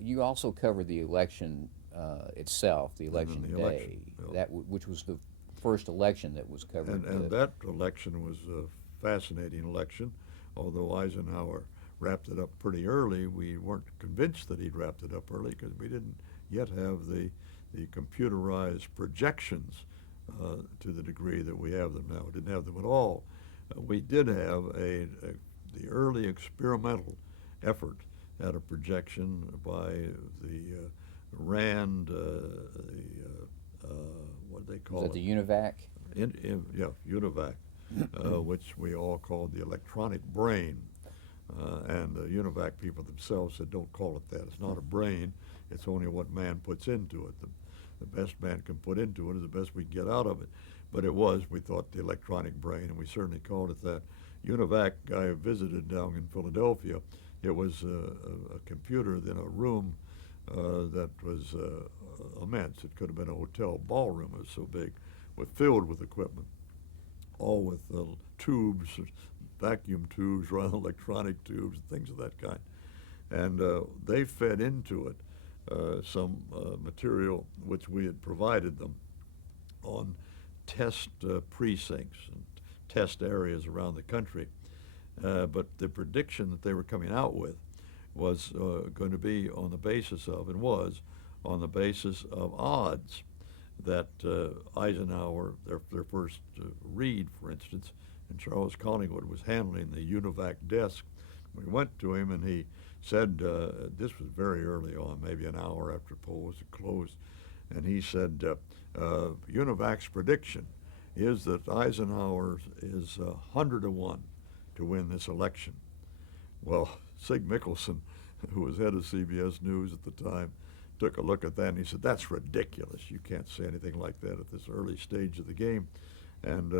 you also covered the election itself, the election the election. day, Yeah. which was the first election that was covered. And that election was a fascinating election. Although Eisenhower wrapped it up pretty early, we weren't convinced that he'd wrapped it up early because we didn't yet have the computerized projections to the degree that we have them now. We didn't have them at all. We did have the early experimental effort at a projection by the RAND, what do they call Was that it? the UNIVAC? Yeah, UNIVAC, which we all called the electronic brain. And the UNIVAC people themselves said, don't call it that. It's not a brain. It's only what man puts into it. The best man can put into it is the best we can get out of it. But it was, we thought, the electronic brain, and we certainly called it that. UNIVAC I visited down in Philadelphia. It was a computer in a room that was immense. It could have been a hotel ballroom. It was so big, filled with equipment, all with tubes, vacuum tubes, rather electronic tubes, and things of that kind. And they fed into it some material which we had provided them on test precincts and test areas around the country. But the prediction that they were coming out with was going to be on the basis of, and was on the basis of odds that Eisenhower, their first read, for instance, and Charles Collingwood was handling the UNIVAC desk. We went to him and he said, this was very early on, maybe an hour after polls had closed, and he said, UNIVAC's prediction is that Eisenhower is 100 to 1 to win this election. Well, Sig Mickelson, who was head of CBS News at the time, took a look at that and he said, that's ridiculous. You can't say anything like that at this early stage of the game. And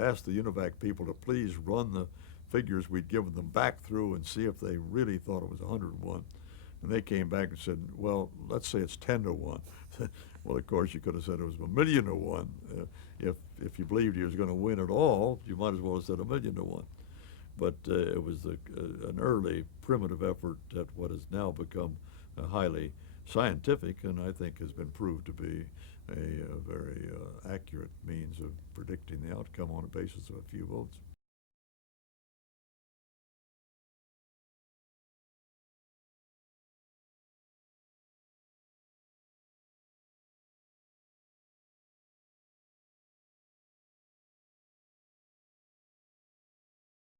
asked the UNIVAC people to please run the figures we'd given them back through and see if they really thought it was 101. And they came back and said, well, let's say it's 10 to 1. Well, of course, you could have said it was 1,000,000 to 1. If you believed he was going to win at all, you might as well have said 1,000,000 to 1. But it was an early primitive effort at what has now become highly scientific, and I think has been proved to be a very accurate means of predicting the outcome on the basis of a few votes.